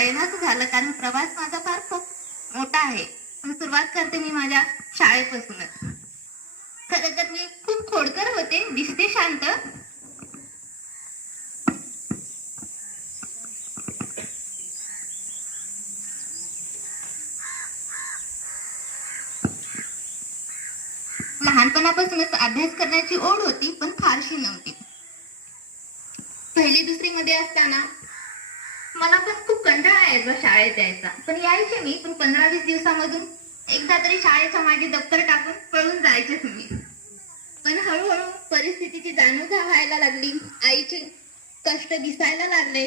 कळेनाच झालं, कारण प्रवास माझा फार खूप मोठा आहे. पण सुरुवात करते मी माझ्या शाळेपासूनच. खरं तर मी खूप खोडकर होते, दिसते शांत. लहानपणापासूनच अभ्यास करण्याची ओढ होती, पण फारशी नव्हती. पहिली दुसरी मध्ये असताना मला पण खूप कंटाळा यायचा शाळेत यायचा. पण यायचे मी, पण 15-20 दिवसामधून एकदा तरी शाळेच्या मागे दप्तर टाकून पळून जायचेच मी. पण हळूहळू परिस्थितीची जाणीव व्हायला लागली, आईचे कष्ट दिसायला लागले,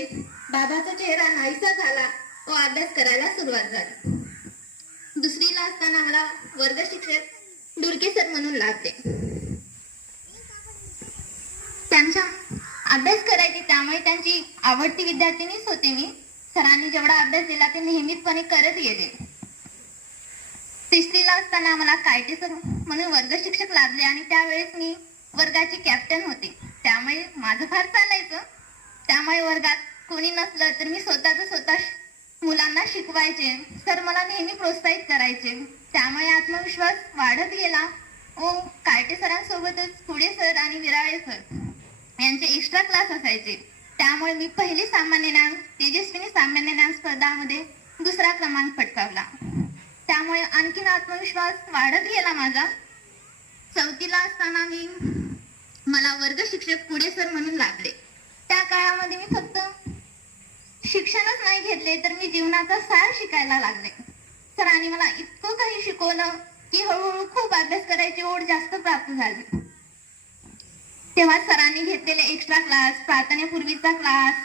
बाबाचा चेहरा नाहीसा झाला व अभ्यास करायला सुरुवात झाली. दुसरीला असताना मला वर्ग शिक्षक डुरके सर म्हणून लागले. त्यांच्या अभ्यास करायची, त्यामुळे त्यांची आवडती विद्यार्थिनीच होते मी. सरांनी जेवढा अभ्यास दिला ते नियमितपणे करत गेले. तिसरीला असताना मला कायटे सर म्हणून वर्ग शिक्षक लागले आणि त्यावेळेस मी वर्गाची कॅप्टन होते, त्यामुळे माझं फार चालायचं. त्यामुळे वर्गात कोणी नसलं तर मी स्वतः मुलांना शिकवायचे. सर मला नेहमी प्रोत्साहित करायचे, त्यामुळे आत्मविश्वास वाढत गेला. व कायटे सरांसोबतच पुढे सर आणि विराळे सर यांचे एक्स्ट्रा क्लास असायचे, त्यामुळे मी पहिली सामान्य ज्ञान तेजस्विनी सामान्य ज्ञान स्पर्धामध्ये 2रा क्रमांक पटकावला. त्यामुळे आणखीन आत्मविश्वास वाढत गेला माझा. 4थीला असताना मला वर्ग शिक्षक पुढे सर म्हणून लागले. त्या काळामध्ये मी फक्त शिक्षणच नाही घेतले, तर मी जीवनाचा सार शिकायला लागले. सरांनी मला इतकं काही शिकवलं की हळूहळू खूप अभ्यास करायची ओढ जास्त प्राप्त झाली. तेव्हा सरांनी घेतलेले एक्स्ट्रा क्लास, प्रार्थनेपूर्वीचा क्लास,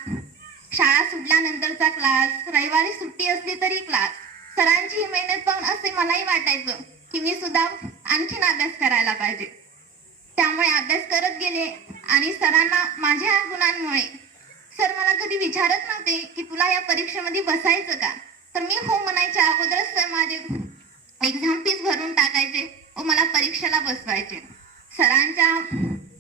शाळा सुटल्यानंतरचा क्लास, रविवारी सुट्टी असली तरी क्लास, सरांची मेहनत पाहून असे मलाही वाटायचं की मी सुद्धा आणखीन अभ्यास करायला पाहिजे. त्यामुळे अभ्यास करत गेले आणि सरांना माझ्या गुणांमुळे सर मला कधी विचारत नव्हते की तुला या परीक्षेमध्ये बसायचं का, तर मी हो म्हणायच्या अगोदरच सर माझे एक्झाम फीस भरून टाकायचे व मला परीक्षेला बसवायचे. सरांच्या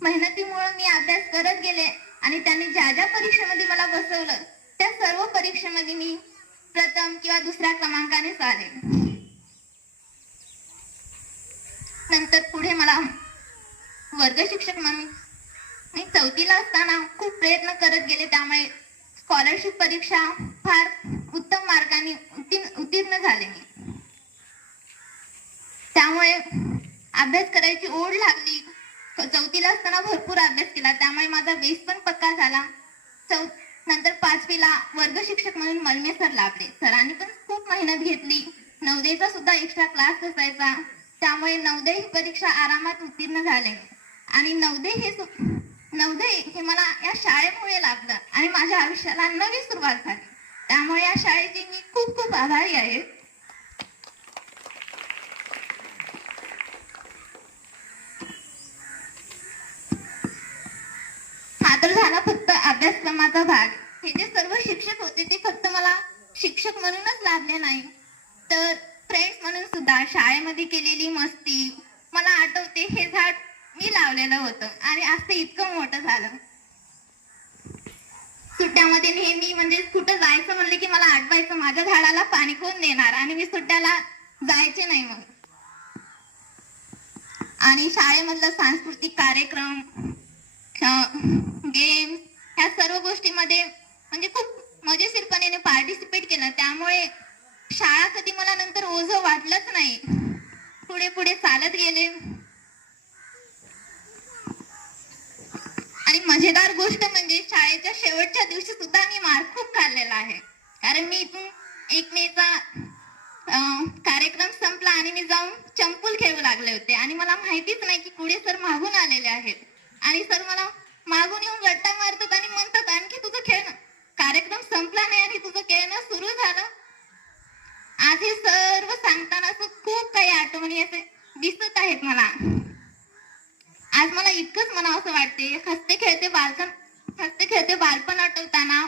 मेहनतीमुळे मी अभ्यास करत गेले आणि त्यांनी ज्या ज्या परीक्षेमध्ये मला बसवलं त्या सर्व परीक्षेमध्ये मी प्रथम किंवा 2ऱ्या क्रमांकानेच आले. नंतर पुढे मला वर्ग शिक्षक म्हणून मी 4थीला असताना खूप प्रयत्न करत गेले, त्यामुळे स्कॉलरशिप परीक्षा फार उत्तम मार्गाने उत्तीर्ण झाले मी. त्यामुळे अभ्यास करायची ओढ लागली. 4थीला असताना भरपूर अभ्यास केला, त्यामुळे माझा बेस पण पक्का झाला. नंतर 5वीला वर्ग शिक्षक म्हणून मलमे सर लाभले. सरांनी पण खूप मेहनत घेतली. नवोदयचा सुद्धा एक्स्ट्रा क्लास असायचा, त्यामुळे नवोदय ही परीक्षा आरामात उत्तीर्ण झाले. आणि नवोदय हे मला या शाळेमुळे लाभलं आणि माझ्या आयुष्याला नवी सुरुवात झाली. त्यामुळे या शाळेची मी खूप खूप आभारी आहे. हा तर झाला फक्त अभ्यासक्रमाचा भाग. हे जे सर्व शिक्षक होते ते फक्त मला शिक्षक म्हणूनच लाभले नाही, तर फ्रेंड्स म्हणून सुद्धा शाळेमध्ये केलेली मस्ती मला आठवते. हे झाड मी लावलेलं होतं आणि आज ते इतकं मोठं झालं. सुट्ट्यामध्ये नेहमी म्हणजे कुठं जायचं म्हणले की मला आठवायचं माझ्या झाडाला पाणी कोण देणार, आणि मी सुट्ट्याला जायचे नाही मग. आणि शाळेमधलं सांस्कृतिक कार्यक्रम, गेम्स, ह्या सर्व गोष्टीमध्ये म्हणजे खूप मजेशीरपणे पार्टिसिपेट केलं, त्यामुळे शाळा कधी मला नंतर ओझं वाटलंच नाही. पुढे पुढे चालत गेले. आणि मजेदार गोष्ट म्हणजे शाळेच्या शेवटच्या दिवशी सुद्धा मी मार खूप खाल्लेला आहे, कारण मी इथून 1 मेचा कार्यक्रम संपला आणि मी जाऊन चंपूल खेळू लागले होते आणि मला माहितीच नाही की पुढे सर मागून आलेले आहेत. आणि सर मला मागून येऊन रट्टा मारतात आणि म्हणतात आणखी तुझं खेळणं, कार्यक्रम संपला नाही आणि तुझं खेळणं सुरू झालं. आज हे सर्व सांगताना असं खूप काही आठवणी असे दिसत आहेत मला. आज मला इतकंच म्हणावं असं वाटते, हसते खेळते बालपण आठवताना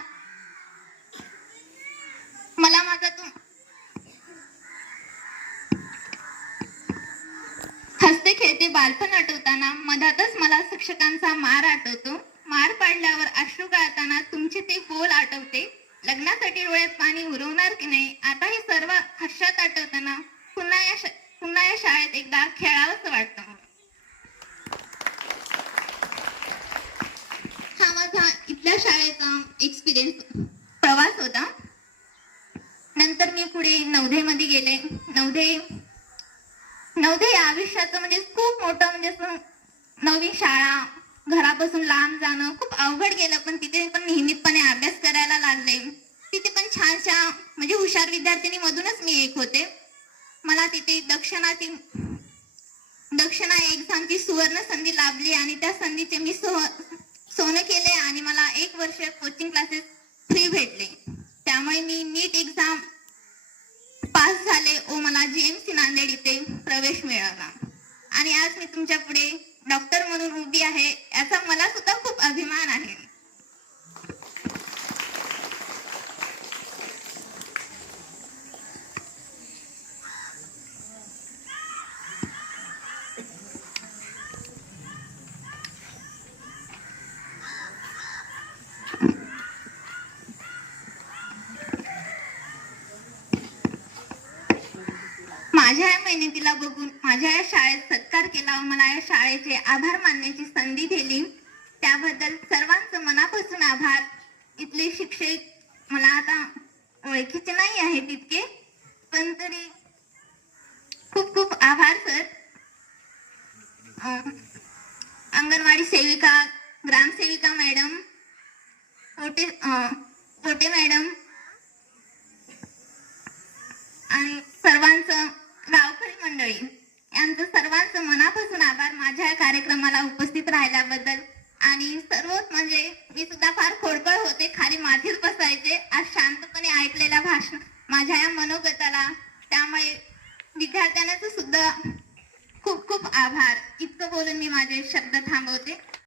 मला माझा हसते खेळते बालपण आठवताना मधातच मला शिक्षकांचा मार आठवतो. मार पाडल्यावर अश्रू गाळताना तुमचे ते बोल आठवते. लग्नासाठी डोळ्यात पाणी उरवणार की नाही आता हे सर्व हर्षात आठवताना पुन्हा या शाळेत एकदा खेळावंसं वाटतं. हा माझा इथल्या शाळेचा एक्सपिरियन्स प्रवास होता. नंतर मी पुढे नवोदयमध्ये गेले. नवोदय या आयुष्याचं म्हणजे खूप मोठं म्हणजे असं नवीन शाळा, घरापासून लांब जाणं खूप अवघड गेलं, पण तिथे पण नियमितपणे अभ्यास करायला लागले. तिथे पण छानशा म्हणजे हुशार विद्यार्थिनी मधूनच मी एक होते. मला तिथे दक्षिणा एक्झामची सुवर्ण संधी लाभली आणि त्या संधीचे मी सोनं केले आणि मला 1 वर्ष कोचिंग क्लासेस फ्री भेटले. त्यामुळे मी नीट एक्झाम पास झाले व मला GMC नांदेड इथे प्रवेश मिळाला आणि आज मी तुमच्या पुढे डॉक्टर म्हणून उभी आहे याचा मला सुद्धा खूप अभिमान आहे. माझ्या या मेहनतीला बघून माझ्या या शाळेत सत्कार केला व मला या शाळेचे आभार मानण्याची संधी दिली त्याबद्दल सर्वांचं मनापासून आभार. इथले शिक्षक मला आता ओळखीचे नाही आहे तितके, पण तरी खूप खूप आभार सर. अंगणवाडी सेविका, ग्रामसेविका मॅडम, पोटे मॅडम आणि सर्वांचं गावकरी मंडळी यांचं सर्वांचं मनापासून आभार माझ्या या कार्यक्रमाला उपस्थित राहिल्याबद्दल. आणि सर्वच म्हणजे मी सुद्धा फार खोडकर होते, खाली मातीत बसायचे. आज शांतपणे ऐकलेल्या भाषण माझ्या या मनोगताला, त्यामुळे विद्यार्थ्यांचं सुद्धा खूप खूप आभार. इतकं बोलून मी माझे शब्द थांबवते.